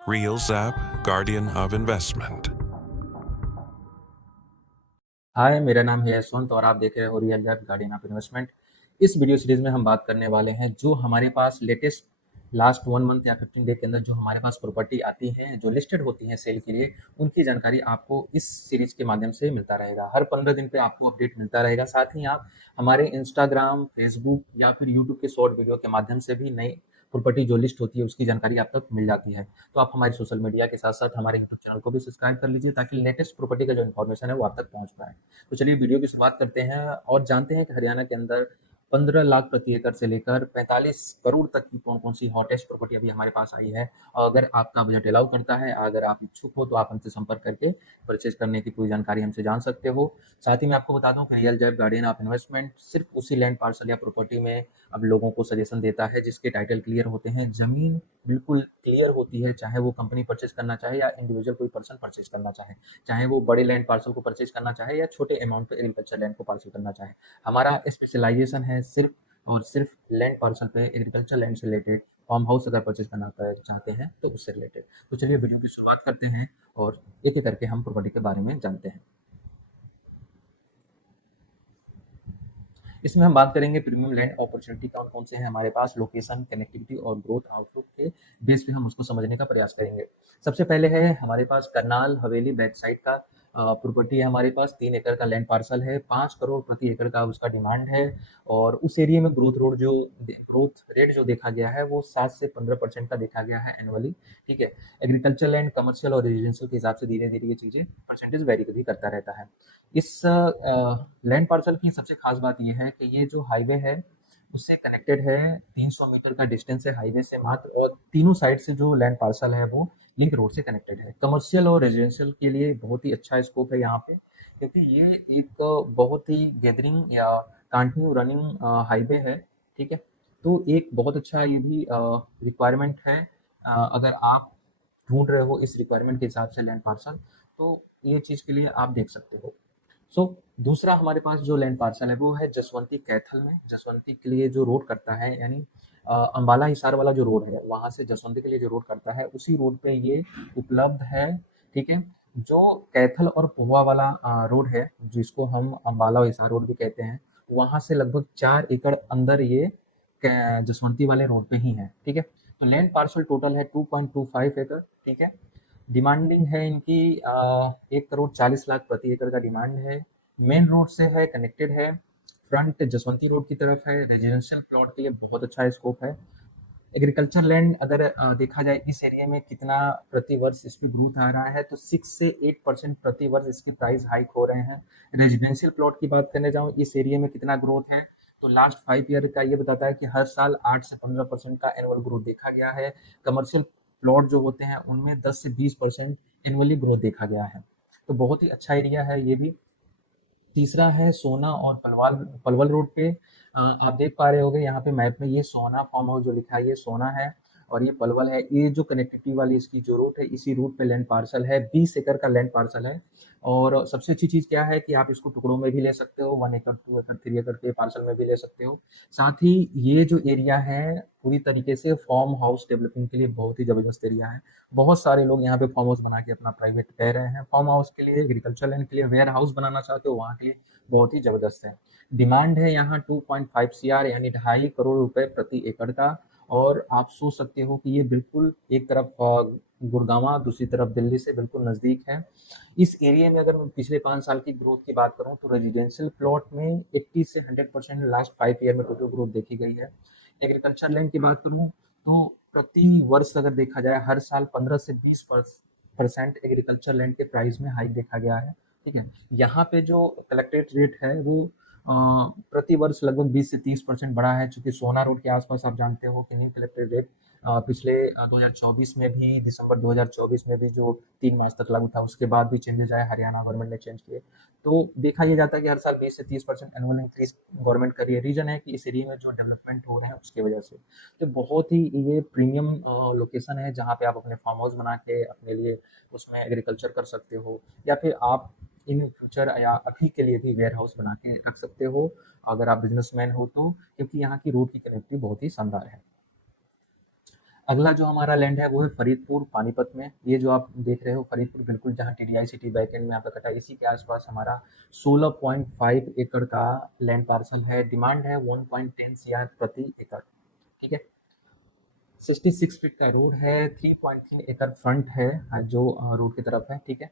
Reels app, guardian of investment. हाय, मेरा नाम है यशवंत और आप देख रहे हो real life guardian of investment. इस वीडियो सीरीज में हम बात करने वाले हैं जो हमारे पास लेटेस्ट लास्ट 1 मंथ या 15 डे के अंदर जो हमारे पास प्रॉपर्टी आती हैं जो लिस्टेड होती हैं सेल के लिए, उनकी जानकारी आपको इस सीरीज के माध्यम से मिलता रहेगा। हर 15 दिन पे आपको अपडेट मिलता रहेगा। साथ ही आप हमारे इंस्टाग्राम, फेसबुक या फिर यूट्यूब के शॉर्ट वीडियो के माध्यम से भी नई प्रॉपर्टी जो लिस्ट होती है उसकी जानकारी आप तक मिल जाती है। तो आप हमारे सोशल मीडिया के साथ साथ हमारे यूट्यूब चैनल को भी सब्सक्राइब कर लीजिए ताकि लेटेस्ट प्रॉपर्टी का जो इन्फॉर्मेशन है वो आप तक पहुंच पाए। तो चलिए वीडियो की शुरुआत करते हैं और जानते हैं कि हरियाणा के अंदर 15 लाख प्रति एकड़ से लेकर 45 करोड़ तक की कौन कौन सी हॉटेस्ट प्रॉपर्टी अभी हमारे पास आई है। और अगर आपका बजट अलाउ करता है, अगर आप इच्छुक हो तो आप हमसे संपर्क करके परचेज करने की पूरी जानकारी हमसे जान सकते हो। साथ ही मैं आपको बता दूं कि रियल जैब गार्डियन ऑफ इन्वेस्टमेंट सिर्फ उसी लैंड पार्सल या प्रॉपर्टी में अब लोगों को सजेशन देता है जिसके टाइटल क्लियर होते हैं, जमीन बिल्कुल क्लियर होती है, चाहे वो कंपनी परचेज करना चाहे या इंडिविजुअल कोई पर्सन परचेज करना चाहे, चाहे वो बड़े लैंड पार्सल को परचेज करना चाहे या छोटे अमाउंट पे एग्रीकल्चर लैंड को पार्सल करना चाहे। हमारा स्पेशलाइजेशन है सिर्फ और सिर्फ लैंड पार्सल पे, एग्रीकल्चर लैंड से रिलेटेड। फार्म हाउस अगर परचेज करना चाहते हैं तो उससे रिलेटेड। तो चलिए वीडियो की शुरुआत करते हैं और एक एक करके हम प्रॉपर्टी के बारे में जानते हैं। इसमें हम बात करेंगे प्रीमियम लैंड अपॉर्चुनिटी कौन कौन से हैं हमारे पास, लोकेशन, कनेक्टिविटी और ग्रोथ आउटलुक के बेस पे हम उसको समझने का प्रयास करेंगे। सबसे पहले है हमारे पास करनाल हवेली बैक साइड का प्रॉपर्टी है। हमारे पास 3 एकड़ का लैंड पार्सल है, 5 करोड़ प्रति एकड़ का उसका डिमांड है। और उस एरिया में ग्रोथ रेट जो देखा गया है वो 7 से 15% का देखा गया है एनुअली। ठीक है। एग्रीकल्चर लैंड, कमर्शियल और रेजिडेंशियल के हिसाब से धीरे धीरे ये चीजें परसेंटेज वेरी भी करता रहता है। इस लैंड पार्सल की सबसे खास बात यह है कि ये जो हाईवे है उससे कनेक्टेड है। 300 मीटर का डिस्टेंस है हाईवे से मात्र, और तीनों साइड से जो लैंड पार्सल है वो लिंक रोड से कनेक्टेड है। कमर्शियल और रेजिडेंशियल के लिए बहुत ही अच्छा स्कोप है यहाँ पे, क्योंकि ये एक बहुत ही गैदरिंग या कंटिन्यू रनिंग हाईवे है। ठीक है। तो एक बहुत अच्छा ये भी रिक्वायरमेंट है। अगर आप ढूंढ रहे हो इस रिक्वायरमेंट के हिसाब से लैंड पार्सल, तो ये चीज़ के लिए आप देख सकते हो। सो दूसरा हमारे पास जो लैंड पार्सल है वो है जसवंती कैथल में। जसवंती के लिए जो रोड करता है, यानी अंबाला हिसार वाला जो रोड है वहां से जसवंती के लिए जो रोड करता है उसी रोड पे ये उपलब्ध है। ठीक है। जो कैथल और पुहवा वाला रोड है जिसको हम अंबाला और हिसार रोड भी कहते हैं, वहां से लगभग 4 एकड़ अंदर ये जसवंती वाले रोड पे ही है। ठीक है। तो लैंड पार्सल टोटल है 2.25 एकड़। ठीक है। डिमांडिंग है इनकी 1 करोड़ 40 लाख प्रति एकड़ का डिमांड है। मेन रोड से है, कनेक्टेड है, फ्रंट जसवंती रोड की तरफ है। रेजिडेंशियल प्लॉट के लिए बहुत अच्छा स्कोप है। एग्रीकल्चर लैंड अगर देखा जाए इस एरिया में कितना प्रति वर्ष इस पे ग्रोथ आ रहा है, तो 6 से 8% प्रति वर्ष इसके प्राइस हाइक हो रहे हैं। रेजिडेंशियल प्लॉट की बात करने जाऊँ इस एरिया में कितना ग्रोथ है, तो लास्ट 5 ईयर का ये बताता है कि हर साल 8 से 15% का एनुअल ग्रोथ देखा गया है। कमर्शियल प्लॉट जो होते हैं उनमें 10 से 20% एनुअली ग्रोथ देखा गया है। तो बहुत ही अच्छा एरिया है ये भी। तीसरा है सोना और पलवाल पलवल रोड पे। आप देख पा रहे होंगे यहाँ पे मैप में, ये सोना फार्म हाउस जो लिखा है ये सोना है, और ये पलवल है। ये जो कनेक्टिविटी वाली इसकी जो रूट है, इसी रूट पे लैंड पार्सल है। 20 एकड़ का लैंड पार्सल है। और सबसे अच्छी चीज क्या है कि आप इसको टुकड़ों में भी ले सकते हो, 1 एकड़, 2 एकड़, 3 एकड़ के पार्सल में भी ले सकते हो। साथ ही ये जो एरिया है पूरी तरीके से फार्म हाउस डेवलपिंग के लिए बहुत ही जबरदस्त एरिया है। बहुत सारे लोग यहाँ पे फार्म हाउस बना के अपना प्राइवेट रह रहे हैं। फार्म हाउस के लिए, एग्रीकल्चर लैंड के लिए, वेयर हाउस बनाना चाहते हो वहाँ के लिए बहुत ही जबरदस्त है। डिमांड है यहाँ 2.5 CR यानी 2.5 करोड़ रुपए प्रति एकड़ का। और आप सोच सकते हो कि ये बिल्कुल एक तरफ गुड़गांव, दूसरी तरफ दिल्ली से बिल्कुल नजदीक है। इस एरिया में अगर मैं पिछले 5 साल की ग्रोथ की बात करूं तो रेजिडेंशियल प्लॉट में 80 से 100% लास्ट 5 ईयर में टोटल ग्रोथ देखी गई है। एग्रीकल्चर लैंड की बात करूं तो प्रति वर्ष अगर देखा जाए हर साल 15 से 20% एग्रीकल्चर लैंड के प्राइस में हाइक देखा गया है। ठीक है। यहाँ पे जो कलेक्टेड रेट है वो प्रति वर्ष लगभग 20 से 30% बढ़ा है, चूंकि सोना रोड के आसपास आप जानते हो कि न्यू कलेक्टेड रेट पिछले 2024 में भी, दिसंबर 2024 में भी जो 3 मास तक लागू था, उसके बाद भी चेंजेस आए, हरियाणा गवर्नमेंट ने चेंज किए। तो देखा यह जाता है कि हर साल 20 से 30% एनुअल इंक्रीज गवर्नमेंट कर रही है। रीजन है कि इस एरिया में जो डेवलपमेंट हो रहे हैं उसकी वजह से। तो बहुत ही ये प्रीमियम लोकेशन है जहाँ पे आप अपने फार्म हाउस बना के अपने लिए उसमें एग्रीकल्चर कर सकते हो, या फिर आप इन फ्यूचर या अभी के लिए भी वेयर हाउस बना के रख सकते हो अगर आप बिजनेसमैन हो तो, क्योंकि यहाँ की रोड की कनेक्टिविटी बहुत ही शानदार है। अगला जो हमारा लैंड है वो है फरीदपुर पानीपत में। ये जो आप देख रहे हो फरीदपुर, बिल्कुल जहाँ टीडीआई सिटी बैकएंड में आपका कटा है, इसी के आसपास हमारा 16.5 एकड़ का लैंड पार्सल है। डिमांड है 1.10 सीआर प्रति एकड़, ठीक है। 66 फीट का रोड है, 3.3 एकड़ फ्रंट है जो रोड की तरफ है, ठीक है।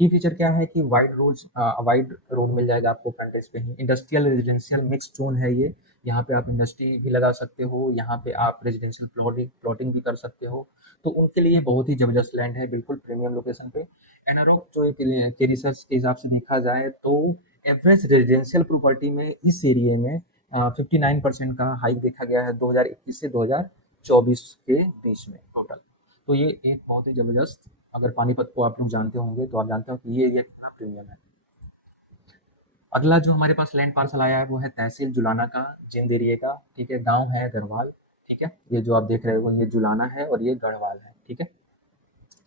की फीचर क्या है कि वाइड रोड मिल जाएगा आपको फ्रंटेज पे ही। इंडस्ट्रियल रेजिडेंशियल मिक्स जोन है ये। यहाँ पे आप इंडस्ट्री भी लगा सकते हो, यहाँ पे आप रेजिडेंशियल प्लॉटिंग भी कर सकते हो। तो उनके लिए बहुत ही जबरदस्त लैंड है, बिल्कुल प्रीमियम लोकेशन पे। एनारोक जो के रिसर्च के हिसाब से देखा जाए तो एवरेज रेजिडेंशियल प्रॉपर्टी में इस एरिया में 59% का हाइक देखा गया है 2021 से 2024 के बीच में टोटल। तो ये एक बहुत ही जबरदस्त, अगर पानीपत को आप लोग जानते होंगे तो आप जानते हो कि ये एरिया कितना प्रीमियम है। अगला जो हमारे पास लैंड पार्सल आया है वो है तहसील जुलाना का, जिंद एरिया का, ठीक है। गांव है गढ़वाल, ठीक है। ये जो आप देख रहे हो ये जुलाना है और ये गढ़वाल है, ठीक है।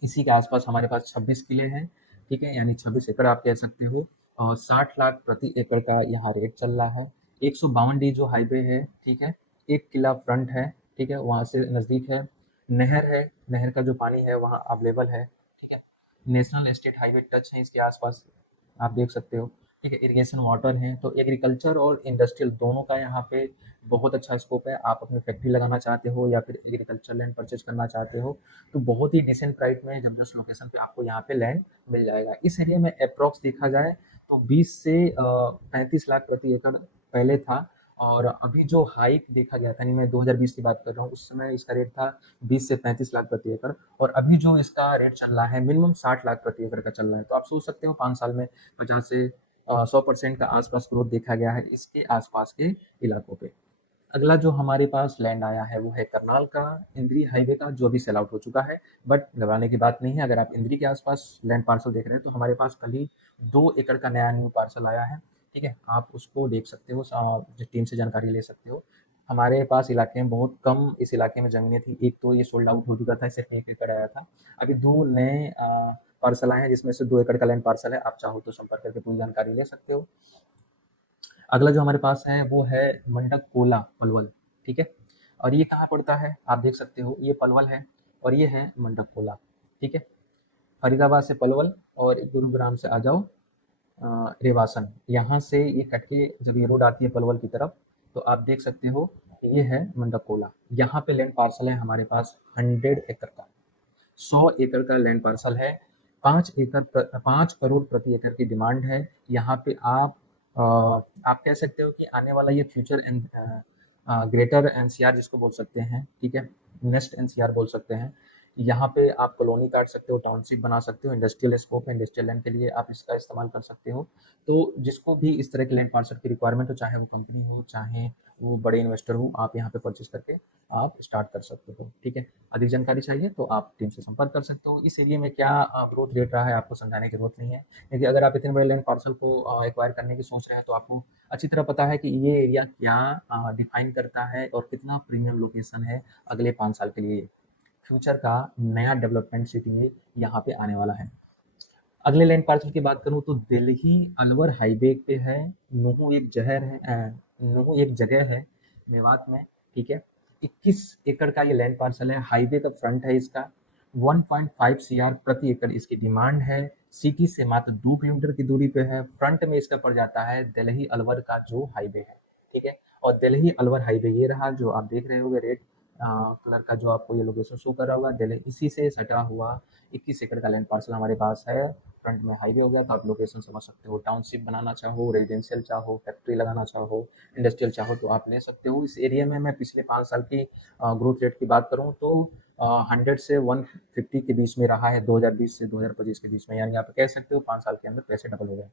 इसी के आसपास हमारे पास 26 किले हैं, ठीक है, यानी 26 एकड़ आप कह सकते हो। और 60 लाख प्रति एकड़ का यहाँ रेट चल रहा है। 152 डी जो हाईवे है, ठीक है। एक किला फ्रंट है, ठीक है, वहाँ से नज़दीक है। नहर है, नहर का जो पानी है वहाँ अवेलेबल है, ठीक है। नेशनल स्टेट हाईवे टच है इसके आसपास, आप देख सकते हो, ठीक है। इरिगेशन वाटर है, तो एग्रीकल्चर और इंडस्ट्रियल दोनों का यहाँ पे बहुत अच्छा स्कोप है। आप अपनी फैक्ट्री लगाना चाहते हो या फिर एग्रीकल्चर लैंड परचेज करना चाहते हो तो बहुत ही डिसेंट प्राइस में जबरदस्त लोकेशन पे आपको यहाँ पे लैंड मिल जाएगा। इस एरिया में अप्रॉक्स देखा जाए तो 20 से 35 लाख प्रति एकड़ पहले था, और अभी जो हाइक देखा गया था, नहीं मैं 2020 की बात कर रहा हूँ, उस समय इसका रेट था 20 से 35 लाख प्रति एकड़, और अभी जो इसका रेट चल रहा है मिनिमम 60 लाख प्रति एकड़ का चल रहा है। तो आप सोच सकते हो 5 साल में 50 से 100% का आसपास ग्रोथ देखा गया है इसके आसपास के इलाकों पे। अगला जो हमारे पास लैंड आया है वो है करनाल का, इंद्री हाईवे का, जो अभी सेल आउट हो चुका है। बट घबराने की बात नहीं है, अगर आप इंद्री के आसपास लैंड पार्सल देख रहे हैं तो हमारे पास कल ही 2 एकड़ का नया न्यू पार्सल आया है, ठीक है। आप उसको देख सकते हो, टीम से जानकारी ले सकते हो। हमारे पास इलाके में बहुत कम इस इलाके में ज़मीनें थी, एक तो ये सोल्ड आउट हो चुका था, सिर्फ 1 एकड़ आया था। अभी 2 नए पार्सल आए हैं जिसमें से 2 एकड़ का लैंड पार्सल है। आप चाहो तो संपर्क करके पूरी जानकारी ले सकते हो। अगला जो हमारे पास है वो है मंडक कोला पलवल, ठीक है। और ये कहाँ पड़ता है आप देख सकते हो, ये पलवल है और ये है मंडक कोला, ठीक है। फरीदाबाद से पलवल और गुरुग्राम से आ जाओ रेवासन। यहाँ से ये कट के जब ये रोड आती है पलवल की तरफ तो आप देख सकते हो ये है मंडक कोला। यहाँ पे लैंड पार्सल है हमारे पास 100 एकड़ का, 100 एकड़ का लैंड पार्सल है। 5 करोड़ प्रति एकड़ की डिमांड है। यहाँ पे आप कह सकते हो कि आने वाला ये फ्यूचर ग्रेटर एनसीआर जिसको बोल सकते हैं, ठीक है, नेक्स्ट एनसीआर बोल सकते हैं। यहाँ पे आप कॉलोनी काट सकते हो, टाउनशिप बना सकते हो, इंडस्ट्रियल स्कोप है, इंडस्ट्रियल लैंड के लिए आप इसका इस्तेमाल कर सकते हो। तो जिसको भी इस तरह के लैंड पार्सल की रिक्वायरमेंट हो, चाहे वो कंपनी हो चाहे वो बड़े इन्वेस्टर हो, आप यहाँ पे परचेज करके आप स्टार्ट कर सकते हो, ठीक है। अधिक जानकारी चाहिए तो आप टीम से संपर्क कर सकते हो। इस एरिया में क्या ग्रोथ रेट रहा है आपको समझाने की जरूरत नहीं है, क्योंकि अगर आप इतने बड़े लैंड पार्सल को एक्वायर करने की सोच रहे हैं तो आपको अच्छी तरह पता है कि ये एरिया क्या डिफाइन करता है और कितना प्रीमियम लोकेशन है अगले 5 साल के लिए। फ्यूचर का नया डेवलपमेंट सिटी यहाँ पे आने वाला है। अगले लैंड पार्सल की बात करूँ तो दिल्ली अलवर हाईवे पे है। नूहू एक जगह है मेवात में, ठीक है। 21 एकड़ का ये लैंड पार्सल है, हाईवे का फ्रंट है इसका। 1.5 सीआर प्रति एकड़ इसकी डिमांड है। सिटी से मात्र 2 किलोमीटर की दूरी पे है। फ्रंट में इसका पड़ जाता है दिल्ली अलवर का जो हाईवे है, ठीक है। और दिल्ली अलवर हाईवे ये रहा जो आप देख रहे होंगे रेड कलर का, जो आपको ये लोकेशन शो कर रहा होगा दिल्ली, इसी से सटा हुआ 21 एकड़ का लैंड पार्सल हमारे पास है। फ्रंट में हाईवे हो गया तो आप लोकेशन समझ सकते हो। टाउनशिप बनाना चाहो, रेजिडेंशियल चाहो, फैक्ट्री लगाना चाहो, इंडस्ट्रियल चाहो तो आप ले सकते हो। इस एरिया में मैं पिछले 5 साल की ग्रोथ रेट की बात करूँ तो 100 से 150 के बीच में रहा है 2020 से 2025 के बीच में, यानी आप कह सकते हो 5 साल के अंदर पैसे डबल हो गए।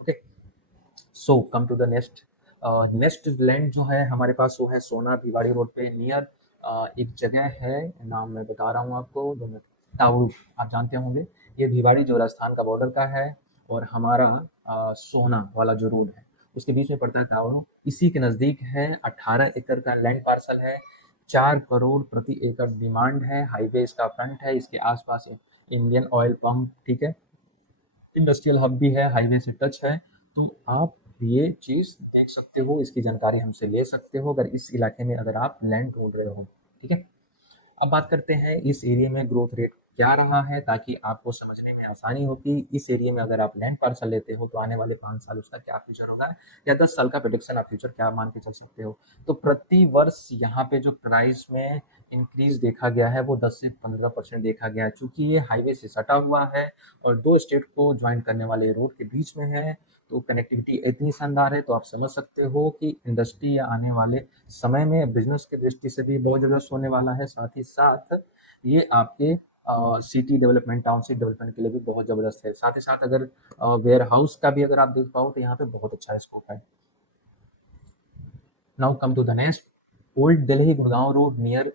Okay, so come to the next land जो है हमारे पास वो है सोना भिवाड़ी रोड पे नियर एक जगह है, नाम मैं बता रहा हूँ आपको, तावड़ू, आप जानते होंगे। ये भिवाड़ी जो राजस्थान का बॉर्डर का है और हमारा सोना वाला जो रोड है उसके बीच में पड़ता है तावड़ू, इसी के नज़दीक है। 18 एकड़ का लैंड पार्सल है, 4 करोड़ प्रति एकड़ डिमांड है। हाईवे इसका फ्रंट है, इसके आसपास इंडियन ऑयल पंप, ठीक है। इंडस्ट्रियल हब भी है, हाईवे से टच है। तो आप ये चीज़ देख सकते हो, इसकी जानकारी हमसे ले सकते हो अगर इस इलाके में अगर आप लैंड ढूंढ रहे हो, ठीक है। अब बात करते हैं इस एरिया में ग्रोथ रेट क्या रहा है, ताकि आपको समझने में आसानी हो कि इस एरिया में अगर आप लैंड पार्सल लेते हो तो आने वाले 5 साल उसका क्या फ्यूचर होगा, या 10 साल का प्रेडिक्शन आप फ्यूचर क्या मान के चल सकते हो। तो प्रति वर्ष यहाँ पे जो प्राइस में इंक्रीज देखा गया है वो 10 से 15% देखा गया है, चूंकि ये हाईवे से सटा हुआ है और दो स्टेट को ज्वाइन करने वाले रोड के बीच में है, तो कनेक्टिविटी इतनी शानदार है, तो आप समझ सकते हो कि इंडस्ट्री या आने वाले समय में बिजनेस की दृष्टि से भी बहुत ज़बरदस्त होने वाला है। साथ ही साथ ये आपके सिटी डेवलपमेंट, टाउनशिप डेवलपमेंट के लिए भी बहुत ज़बरदस्त है। साथ ही साथ अगर वेयर हाउस का भी अगर आप देख पाओ तो यहाँ पे बहुत अच्छा स्कोप है। Now come to the next, old Delhi Gurgaon road near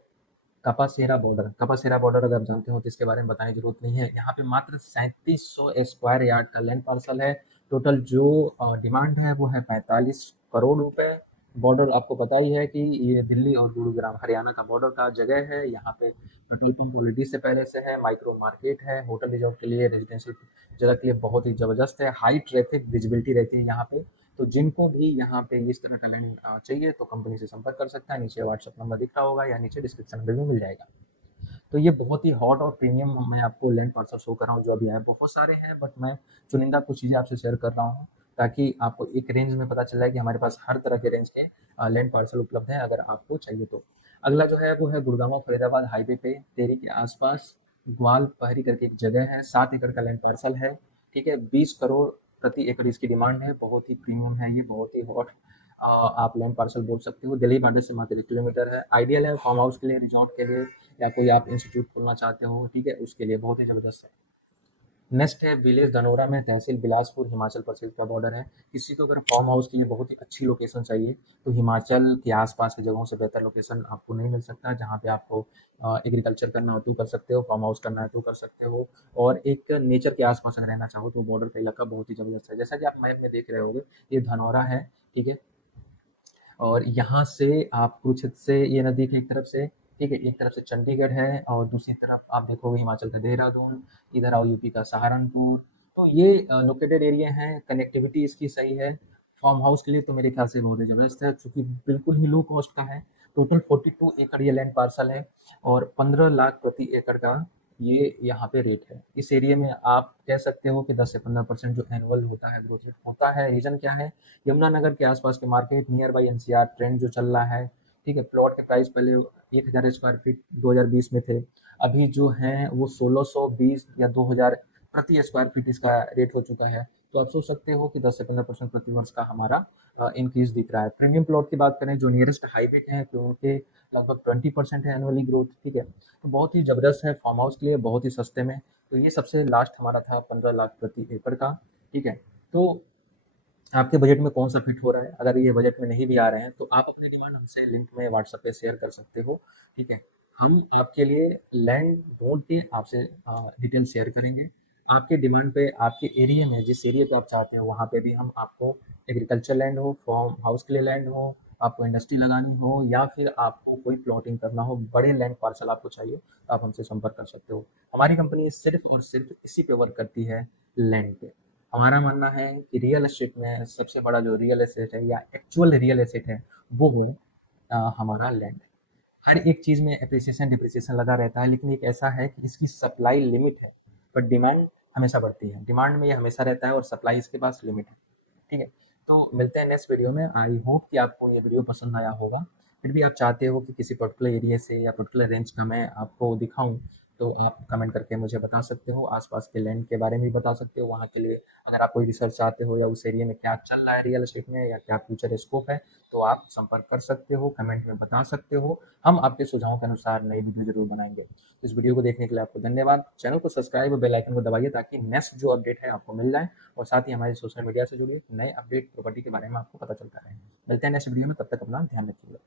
Kapashera border. Kapashera border अगर आप जानते हो तो इसके बारे में बताने की जरूरत नहीं है। यहाँ पे मात्र 3700 स्क्वायर यार्ड का लैंड पार्सल है। टोटल जो डिमांड है वो है 45 करोड़ रुपए। बॉर्डर आपको पता ही है कि ये दिल्ली और गुरुग्राम हरियाणा का बॉर्डर का जगह है। यहाँ पे पेट्रोल पंप ऑलरेडी से पहले से है, माइक्रो मार्केट है, होटल रिजॉर्ट के लिए, रेजिडेंशियल जगह के लिए बहुत ही जबरदस्त है। हाई ट्रैफिक विजिबिलिटी रहती है यहाँ पे, तो जिनको भी यहाँ पे इस तरह का लैंड चाहिए तो कंपनी से संपर्क कर सकता है। नीचे व्हाट्सएप नंबर दिख रहा होगा या नीचे डिस्क्रिप्शन में भी मिल जाएगा। तो ये बहुत ही हॉट और प्रीमियम मैं आपको लैंड पार्सल शो कर रहा हूँ जो अभी है। बहुत सारे हैं बट मैं चुनिंदा कुछ चीज़ें आपसे शेयर कर रहा हूँ ताकि आपको एक रेंज में पता चल जाए कि हमारे पास हर तरह के रेंज के लैंड पार्सल उपलब्ध हैं अगर आपको चाहिए तो। अगला जो है वो है गुड़गांव फरीदाबाद हाईवे पे तेरी के आसपास ग्वाल पहरी करके एक जगह है। 7 एकड़ का लैंड पार्सल है। ठीक है, 20 करोड़ प्रति एकड़ इसकी डिमांड है। बहुत ही प्रीमियम है ये, बहुत ही हॉट आप लैंड पार्सल बोल सकते हो। दिल्ली बॉर्डर से मात्र 1 किलोमीटर है। आइडियल है फार्म हाउस के लिए, रिजॉर्ट के लिए, या कोई आप इंस्टीट्यूट खोलना चाहते हो, ठीक है, उसके लिए बहुत ही ज़बरदस्त है। नेक्स्ट है विलेज धनोरा में, तहसील बिलासपुर, हिमाचल प्रदेश का बॉर्डर है। किसी को अगर फार्म हाउस के लिए बहुत ही अच्छी लोकेशन चाहिए तो हिमाचल के आसपास की जगहों से बेहतर लोकेशन आपको नहीं मिल सकता। जहाँ पे आपको एग्रीकल्चर करना हो तो कर सकते हो, फार्म हाउस करना है तो कर सकते हो, और एक नेचर के आसपास अगर रहना चाहो तो बॉर्डर का इलाका बहुत ही ज़बरदस्त है। जैसा कि आप मैप में देख रहे होगे, ये धनौरा है, ठीक है, और यहाँ से आप कुरुक्षेत्र से ये नदी के एक तरफ से, ठीक है, एक तरफ से चंडीगढ़ है और दूसरी तरफ आप देखोगे हिमाचल का देहरादून, इधर आओ यूपी का सहारनपुर। तो ये लोकेटेड एरिया है, कनेक्टिविटी इसकी सही है। फार्म हाउस के लिए तो मेरे ख्याल से बहुत ही जबरदस्त है, क्योंकि बिल्कुल ही लो कॉस्ट का है। टोटल 42 एकड़ ये लैंड पार्सल है और 15 लाख प्रति एकड़ का ये यहाँ पे रेट है। इस एरिया में आप कह सकते हो कि 10 से 15% जो एनुअल होता है ग्रोथ रेट होता है। रीजन क्या है, यमुनानगर के आसपास के market, near by NCR trend जो चल रहा है, ठीक है। प्लॉट के प्राइस पहले 1000 स्क्वायर फीट 2020 में थे, अभी जो है वो 1620 या 2000 प्रति स्क्वायर फीट इसका रेट हो चुका है। तो आप सोच सकते हो कि 10 से 15% प्रति वर्ष का हमारा इंक्रीज दिख रहा है। प्रीमियम प्लॉट की बात करें जो नियरेस्ट हाईवे है तो उनके लगभग 20% है एनुअली ग्रोथ, ठीक है। तो बहुत ही जबरदस्त है फार्म हाउस के लिए, बहुत ही सस्ते में। तो ये सबसे लास्ट हमारा था 15 लाख प्रति एकड़ का, ठीक है। तो आपके बजट में कौन सा फिट हो रहा है। अगर ये बजट में नहीं भी आ रहे हैं तो आप अपनी डिमांड हमसे लिंक में व्हाट्सएप पे शेयर कर सकते हो, ठीक है। हम आपके लिए लैंड ढूंढ के आपसे डिटेल शेयर करेंगे। आपके डिमांड पे, आपके एरिया में जिस एरिया पे आप चाहते हो वहाँ पे भी हम आपको एग्रीकल्चर लैंड हो, फार्म हाउस के लिए लैंड हो, आपको इंडस्ट्री लगानी हो, या फिर आपको कोई प्लॉटिंग करना हो, बड़े लैंड पार्सल आपको चाहिए तो आप हमसे संपर्क कर सकते हो। हमारी कंपनी सिर्फ और सिर्फ इसी पे वर्क करती है, लैंड पे। हमारा मानना है कि रियल एस्टेट में सबसे बड़ा जो रियल एस्टेट है या एक्चुअल रियल एस्टेट है वो है हमारा लैंड। हर एक चीज़ में एप्रिसिएशन डिप्रिसिएशन लगा रहता है, लेकिन एक ऐसा है कि इसकी सप्लाई लिमिट है बट डिमांड हमेशा बढ़ती है। डिमांड में ये हमेशा रहता है और सप्लाई इसके पास लिमिट है, ठीक है। तो मिलते हैं नेक्स्ट वीडियो में। आई होप कि आपको ये वीडियो पसंद आया होगा। फिर भी आप चाहते हो कि किसी पर्टिकुलर एरिया से या पर्टिकुलर रेंज का मैं आपको दिखाऊं तो आप कमेंट करके मुझे बता सकते हो। आसपास के लैंड के बारे में भी बता सकते हो। वहाँ के लिए अगर आप कोई रिसर्च चाहते हो या उस एरिया में क्या चल रहा है रियल एस्टेट में या क्या फ्यूचर स्कोप है तो आप संपर्क कर सकते हो, कमेंट में बता सकते हो। हम आपके सुझावों के अनुसार नई वीडियो जरूर बनाएंगे। इस वीडियो को देखने के लिए आपको धन्यवाद। चैनल को सब्सक्राइब और बेल आइकन को दबाइए ताकि नेक्स्ट जो अपडेट है आपको मिल जाए, और साथ ही हमारे सोशल मीडिया से जुड़िए, नए अपडेट प्रॉपर्टी के बारे में आपको पता चलता रहे। मिलते हैं नेक्स्ट वीडियो में, तब तक अपना ध्यान रखिएगा।